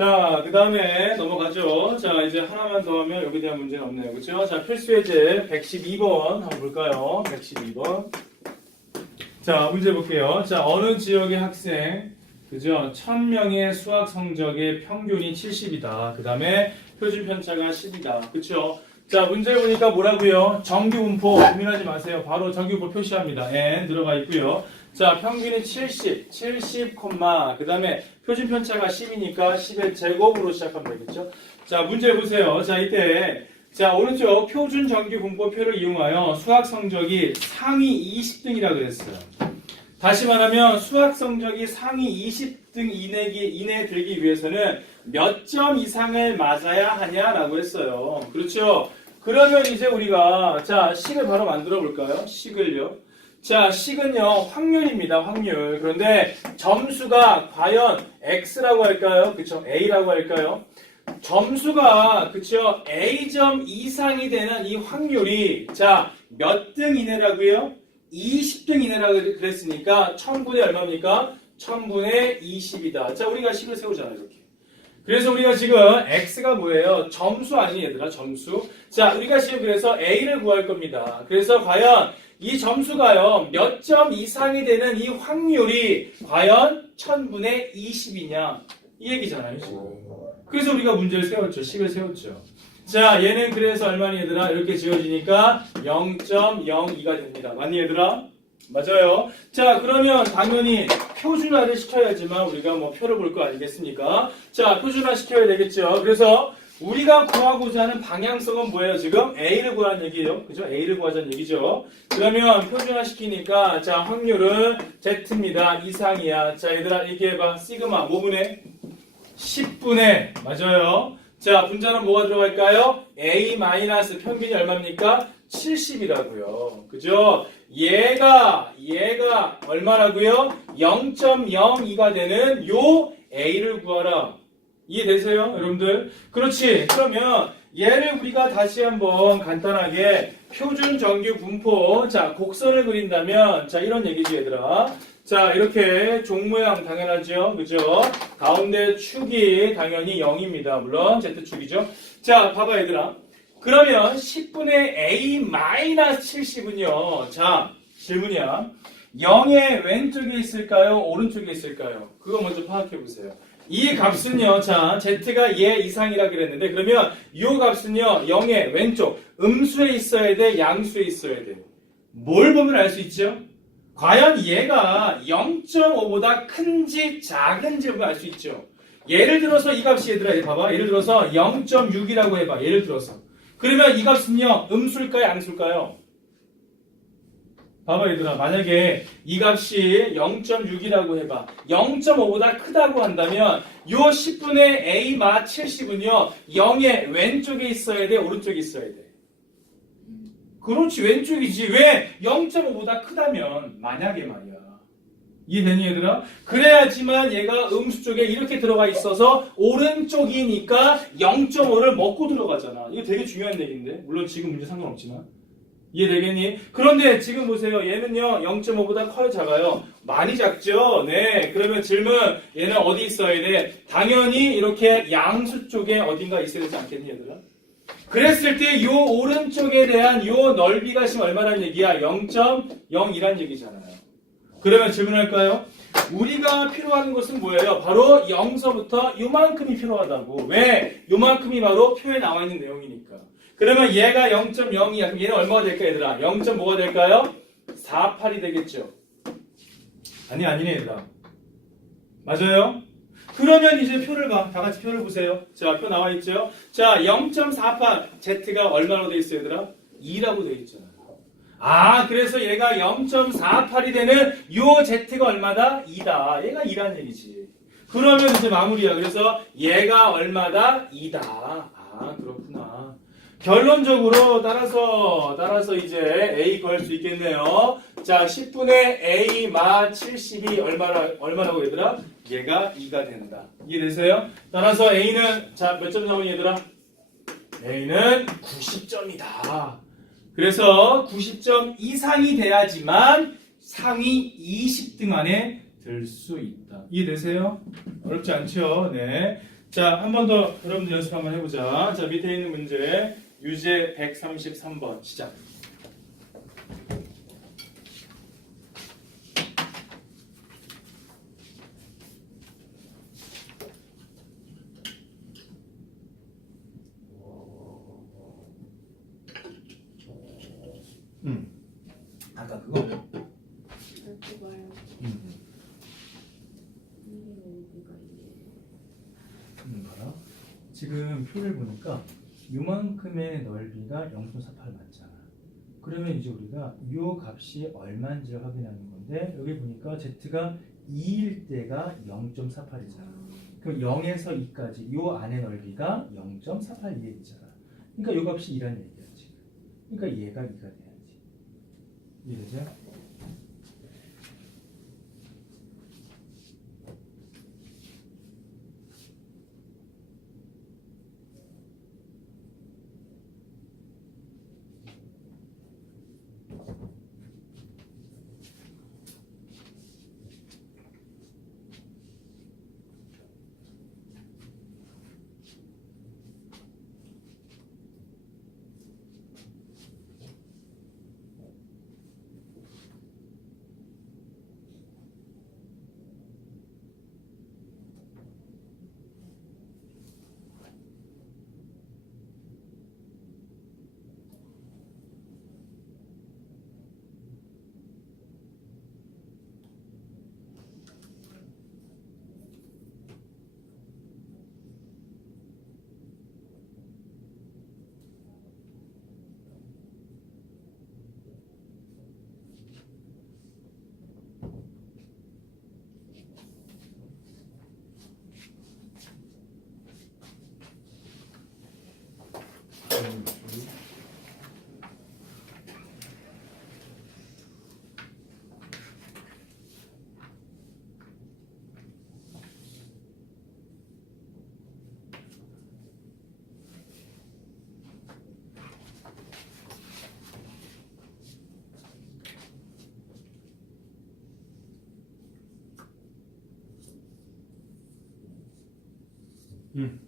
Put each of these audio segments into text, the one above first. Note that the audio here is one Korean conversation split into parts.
자, 그 다음에 넘어가죠. 자, 이제 하나만 더 하면 여기에 대한 문제는 없네요. 그쵸? 자, 필수예제 112번 한번 볼까요? 112번. 자, 문제 볼게요. 자, 어느 지역의 학생, 그죠? 1000명의 수학 성적의 평균이 70이다. 그 다음에 표준 편차가 10이다. 그쵸? 자, 문제 보니까 뭐라고요? 정규분포 고민하지 마세요. 바로 정규분포 표시합니다. n 들어가 있고요. 자, 평균이 70, 그 다음에 표준 편차가 10이니까 10의 제곱으로 시작하면 되겠죠? 자, 문제 보세요. 자, 이때 자, 오른쪽 표준 정규 분포표를 이용하여 수학 성적이 상위 20등이라고 그랬어요. 다시 말하면 수학 성적이 상위 20등 이내에 들기 위해서는 몇 점 이상을 맞아야 하냐라고 했어요. 그렇죠? 그러면 이제 우리가 자, 식을 바로 만들어 볼까요? 식을요. 자, 식은요, 확률입니다, 확률. 그런데 점수가 과연 X라고 할까요? 그쵸? A라고 할까요? 점수가, 그쵸? A점 이상이 되는 이 확률이, 자, 몇 등 이내라고요? 20등 이내라고 그랬으니까, 1000분의 얼마입니까? 1000분의 20이다. 자, 우리가 식을 세우잖아요, 이렇게. 그래서 우리가 지금 X가 뭐예요? 점수 아니니, 얘들아, 점수. 자, 우리가 지금 그래서 A를 구할 겁니다. 그래서 과연 이 점수가요, 몇 점 이상이 되는 이 확률이 과연 1000분의 20이냐? 이 얘기잖아요, 지금. 그래서 우리가 문제를 세웠죠. 식을 세웠죠. 자, 얘는 그래서 얼마니, 얘들아? 이렇게 지워지니까 0.02가 됩니다. 맞니, 얘들아? 맞아요. 자, 그러면 당연히 표준화를 시켜야지만 우리가 뭐 표를 볼 거 아니겠습니까? 자, 표준화 시켜야 되겠죠. 그래서 우리가 구하고자 하는 방향성은 뭐예요? 지금 A를 구하는 얘기예요. 그죠? A를 구하자는 얘기죠. 그러면 표준화 시키니까 자, 확률은 Z입니다. 이상이야. 자, 얘들아 얘기해봐. 시그마 5분의 10분의 맞아요. 자, 분자는 뭐가 들어갈까요? A 마이너스 평균이 얼마입니까? 70이라고요. 그죠? 얘가 얼마라고요? 0.02가 되는 요 A를 구하라. 이해되세요, 여러분들? 그렇지. 그러면 얘를 우리가 다시 한번 간단하게 표준 정규 분포, 자, 곡선을 그린다면, 자, 이런 얘기지, 얘들아. 자, 이렇게 종 모양 당연하죠, 그죠? 가운데 축이 당연히 0입니다. 물론 Z축이죠. 자, 봐봐, 얘들아. 그러면 10분의 A-70은요, 자, 질문이야. 0의 왼쪽에 있을까요? 오른쪽에 있을까요? 그거 먼저 파악해 보세요. 이 값은요, 자, Z가 얘 이상이라 그랬는데, 그러면 이 값은요, 0의 왼쪽, 음수에 있어야 돼, 양수에 있어야 돼. 뭘 보면 알 수 있죠? 과연 얘가 0.5보다 큰지 작은지 보면 알 수 있죠. 예를 들어서 이 값이 얘들아, 얘 봐봐. 예를 들어서 0.6이라고 해봐. 예를 들어서. 그러면 이 값은요, 음수일까요, 양수일까요? 봐봐, 얘들아. 만약에 이 값이 0.6이라고 해봐. 0.5보다 크다고 한다면 요 10분의 A 마 70은요, 0의 왼쪽에 있어야 돼, 오른쪽에 있어야 돼. 그렇지, 왼쪽이지. 왜? 0.5보다 크다면. 만약에 말이야. 이해되니, 얘들아? 그래야지만 얘가 음수 쪽에 이렇게 들어가 있어서 오른쪽이니까 0.5를 먹고 들어가잖아. 이거 되게 중요한 얘기인데. 물론 지금 문제 상관없지만. 이해되겠니? 그런데 지금 보세요. 얘는요, 0.5보다 커요, 작아요? 많이 작죠? 네. 그러면 질문, 얘는 어디 있어야 돼? 당연히 이렇게 양수 쪽에 어딘가 있어야 되지 않겠니, 얘들아? 그랬을 때 요 오른쪽에 대한 요 넓이가 지금 얼마란 얘기야? 0.0이란 얘기잖아요. 그러면 질문할까요? 우리가 필요한 것은 뭐예요? 바로 0서부터 요만큼이 필요하다고. 왜? 요만큼이 바로 표에 나와 있는 내용이니까. 그러면 얘가 0.0이야. 그럼 얘는 얼마가 될까, 얘들아? 0.5가 될까요? 48이 되겠죠. 아니네, 얘들아. 맞아요? 그러면 이제 표를 봐. 다 같이 표를 보세요. 자, 표 나와 있죠? 자, 0.48. Z가 얼마로 돼 있어요, 얘들아? 2라고 돼 있잖아. 아, 그래서 얘가 0.48이 되는 요 Z가 얼마다? 2다. 얘가 2란 얘기지. 그러면 이제 마무리야. 그래서 얘가 얼마다? 2다. 아, 그렇구나. 결론적으로 따라서 이제 A 구할 수 있겠네요. 자, 10분의 A 마 70이 얼마라고 얘들아? 얘가 2가 된다. 이해되세요? 따라서 A는, 자, 몇 점 나오니 얘들아? A는 90점이다. 그래서 90점 이상이 돼야지만 상위 20등 안에 들 수 있다. 이해되세요? 어렵지 않죠? 네. 자, 한 번 더 여러분들 연습 한번 해보자. 자, 밑에 있는 문제 유제 133번 시작. 아까 그거? 봐라. 지금 표를 보니까 요만큼의 넓이가 0.48 맞잖아. 그러면 이제 우리가 요 값이 얼마인지를 확인하는 건데 여기 보니까 z가 2일 때가 0.48이잖아. 그럼 0에서 2까지 요 안의 넓이가 0.48이 되잖아. 그러니까 요 값이 2라는 얘기야 지금. 그러니까 얘가 2가 돼야지. 이해되죠?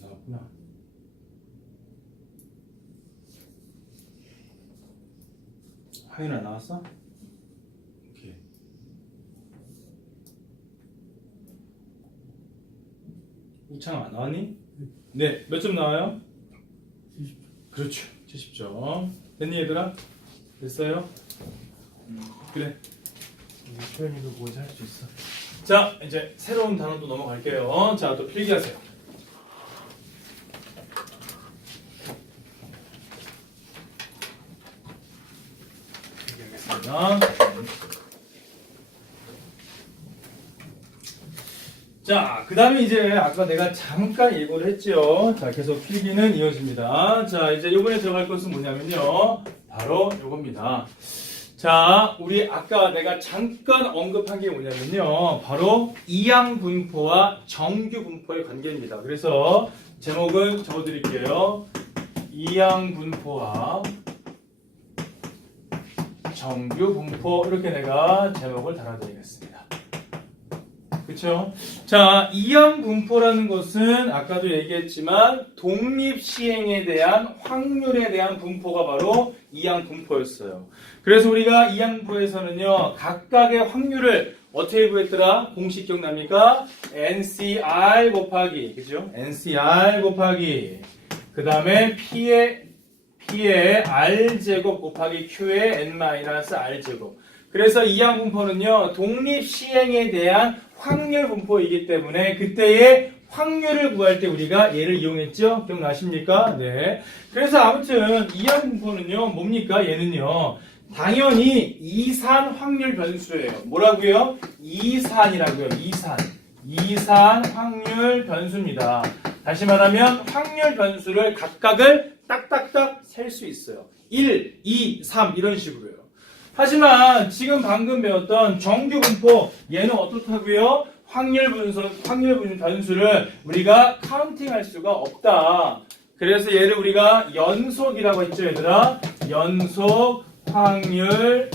나왔구나. 하윤아 나왔어? 오케이. 우창 안 나왔니? 네, 몇 점 나와요? 70. 그렇죠, 70점. 됐니 얘들아? 됐어요? 그래. 표현이도 뭐지 할 수 있어. 자, 이제 새로운 단어 또 넘어갈게요. 자, 또 필기하세요. 필기하겠습니다. 자, 그 다음에 이제 아까 내가 잠깐 예고를 했죠. 자, 계속 필기는 이어집니다. 자, 이제 이번에 들어갈 것은 뭐냐면요. 바로 요겁니다. 자, 우리 아까 내가 잠깐 언급한 게 뭐냐면요. 바로 이항분포와 정규분포의 관계입니다. 그래서 제목을 적어드릴게요. 이항분포와 정규분포 이렇게 내가 제목을 달아드리겠습니다. 그렇죠? 자, 이항분포라는 것은 아까도 얘기했지만 독립시행에 대한 확률에 대한 분포가 바로 이항분포였어요. 그래서 우리가 이항분포에서는요 각각의 확률을 어떻게 구했더라? 공식 기억납니까? NCR 곱하기 그죠? NCR 곱하기 그 다음에 P의 R제곱 곱하기 Q의 N-R제곱. 그래서 이항분포는요 독립시행에 대한 확률 분포이기 때문에 그때의 확률을 구할 때 우리가 얘를 이용했죠? 기억나십니까? 네. 그래서 아무튼 이항분포는요 뭡니까? 얘는요 당연히 이산 확률 변수예요. 뭐라고요? 이산이라고요. 이산 확률 변수입니다. 다시 말하면 확률 변수를 각각을 딱딱딱 셀 수 있어요. 1, 2, 3 이런 식으로요. 하지만 지금 방금 배웠던 정규분포 얘는 어떻다고요? 확률 변수를 우리가 카운팅할 수가 없다. 그래서 얘를 우리가 연속이라고 했죠, 얘들아. 연속 확률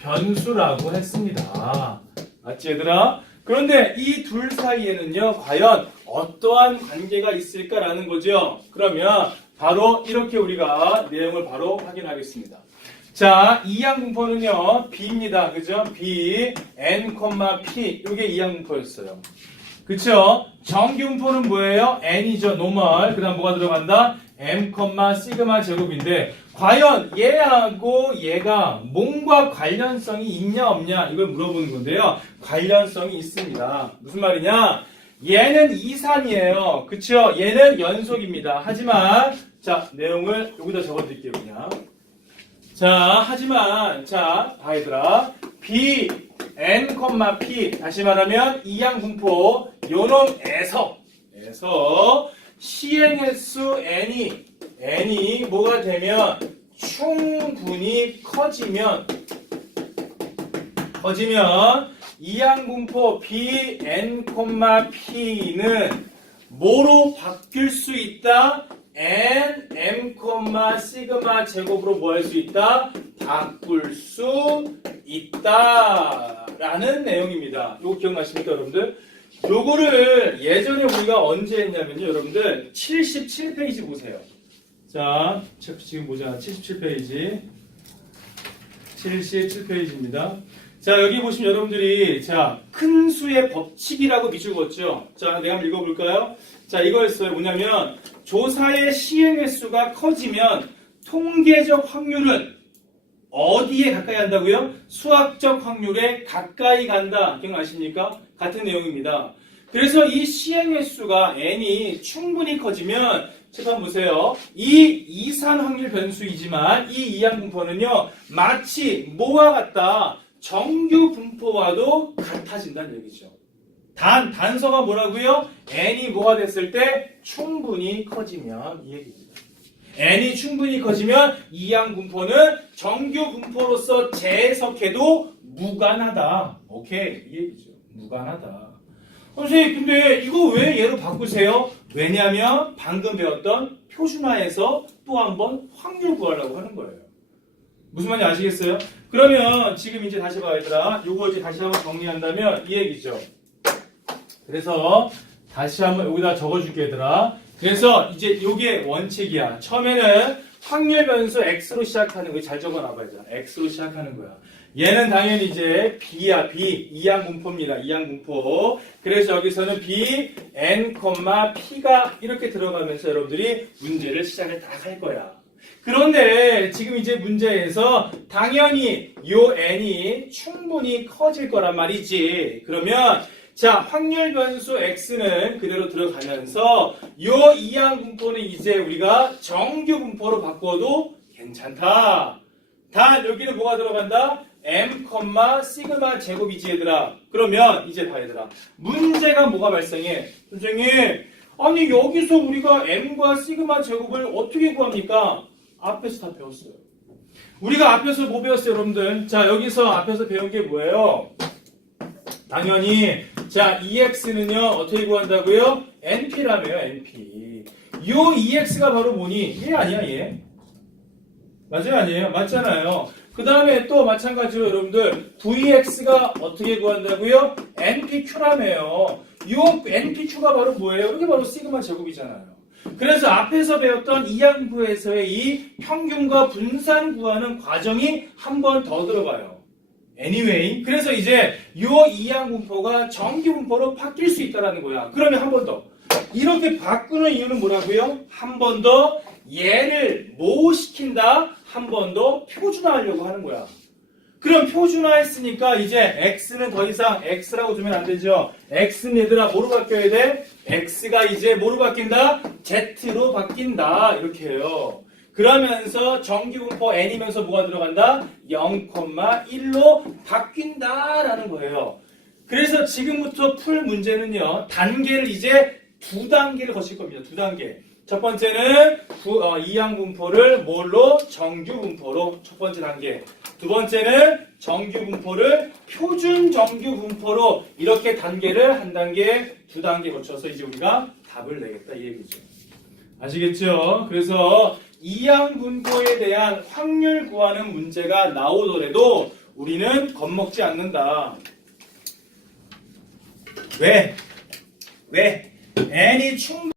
변수라고 했습니다. 맞지, 얘들아? 그런데 이 둘 사이에는요, 과연 어떠한 관계가 있을까라는 거죠. 그러면 바로 이렇게 우리가 내용을 바로 확인하겠습니다. 자, 이항분포는요, B입니다. 그죠? B, N, P. 이게 이항분포였어요. 그쵸? 정기분포는 뭐예요? N이죠. 노멀. 그 다음 뭐가 들어간다? M, 시그마 제곱인데, 과연 얘하고 얘가 뭔가 관련성이 있냐, 없냐? 이걸 물어보는 건데요. 관련성이 있습니다. 무슨 말이냐? 얘는 이산이에요. 그쵸? 얘는 연속입니다. 하지만, 자, 내용을 여기다 적어드릴게요, 그냥. 자, 하지만, 자, 얘들아. B, N, P. 다시 말하면, 이항분포, 요놈에서, 시행횟수 N이 뭐가 되면, 충분히 커지면, 이항분포 B, N, P는 뭐로 바뀔 수 있다? N, M, 시그마 제곱으로 뭐 할 수 있다? 바꿀 수 있다. 라는 내용입니다. 이거 기억나십니까, 여러분들? 요거를 예전에 우리가 언제 했냐면요, 여러분들 77페이지 보세요. 자, 지금 보자. 77페이지. 77페이지입니다. 자, 여기 보시면 여러분들이, 자, 큰 수의 법칙이라고 밑줄 그었죠? 자, 내가 한번 읽어볼까요? 자, 이거였어요. 뭐냐면, 조사의 시행횟수가 커지면 통계적 확률은 어디에 가까이 간다고요? 수학적 확률에 가까이 간다. 기억나십니까? 같은 내용입니다. 그래서 이 시행횟수가 N이 충분히 커지면, 한번 보세요. 이 이산 확률 변수이지만 이 이항분포는요, 마치 뭐와 같다? 정규 분포와도 같아진다는 얘기죠. 단서가 뭐라고요? N이 뭐가 됐을 때 충분히 커지면 이 얘기입니다. N이 충분히 커지면 이항분포는 정규 분포로서 재해석해도 무관하다. 오케이, 이 얘기죠. 무관하다. 선생님, 근데 이거 왜 얘로 바꾸세요? 왜냐하면 방금 배웠던 표준화에서 또 한 번 확률 구하려고 하는 거예요. 무슨 말인지 아시겠어요? 그러면 지금 이제 다시 봐야 되라. 요거 이제 다시 한번 정리한다면 이 얘기죠. 그래서 다시 한번 여기다 적어줄게 얘들아. 그래서 이제 요게 원칙이야. 처음에는 확률 변수 X로 시작하는 거 잘 적어놔봐야죠. X로 시작하는 거야. 얘는 당연히 이제 B야, B. 이항분포입니다. 이항분포. 그래서 여기서는 B, N, P가 이렇게 들어가면서 여러분들이 문제를 시작을 딱 할 거야. 그런데 지금 이제 문제에서 당연히 요 N이 충분히 커질 거란 말이지. 그러면 자, 확률 변수 X는 그대로 들어가면서 요 이항분포는 이제 우리가 정규 분포로 바꿔도 괜찮다. 단 여기는 뭐가 들어간다? M, 시그마 제곱이지 얘들아. 그러면 이제 봐 얘들아. 문제가 뭐가 발생해? 선생님, 아니 여기서 우리가 M과 시그마 제곱을 어떻게 구합니까? 앞에서 다 배웠어요. 우리가 앞에서 뭐 배웠어요, 여러분들? 자, 여기서 앞에서 배운 게 뭐예요? 당연히 자, EX는요 어떻게 구한다고요? NP라며요, NP. 요 EX가 바로 뭐니? 얘 아니야, 얘? 맞아요, 아니에요? 맞잖아요. 그 다음에 또 마찬가지로 여러분들 VX가 어떻게 구한다고요? NPQ라며요. 요 NPQ가 바로 뭐예요? 이게 바로 시그마 제곱이잖아요. 그래서 앞에서 배웠던 이항분포에서의 이 평균과 분산 구하는 과정이 한 번 더 들어가요. Anyway, 그래서 이제 요 이항분포가 정기분포로 바뀔 수 있다는 거야. 그러면 한 번 더. 이렇게 바꾸는 이유는 뭐라고요? 한 번 더 얘를 뭐 시킨다? 한 번 더 표준화하려고 하는 거야. 그럼 표준화했으니까 이제 X는 더 이상 X라고 두면 안 되죠. X는 얘들아 뭐로 바뀌어야 돼? X가 이제 뭐로 바뀐다? Z로 바뀐다. 이렇게 해요. 그러면서 정기분포 N이면서 뭐가 들어간다? 0,1로 바뀐다라는 거예요. 그래서 지금부터 풀 문제는요. 단계를 이제 두 단계를 거칠 겁니다. 두 단계. 첫 번째는 이항분포를 뭘로? 정규분포로 첫 번째 단계. 두 번째는 정규분포를 표준 정규분포로 이렇게 단계를 한 단계, 두 단계 거쳐서 이제 우리가 답을 내겠다 이 얘기죠. 아시겠죠? 그래서 이항분포에 대한 확률 구하는 문제가 나오더라도 우리는 겁먹지 않는다. 왜 n이 충분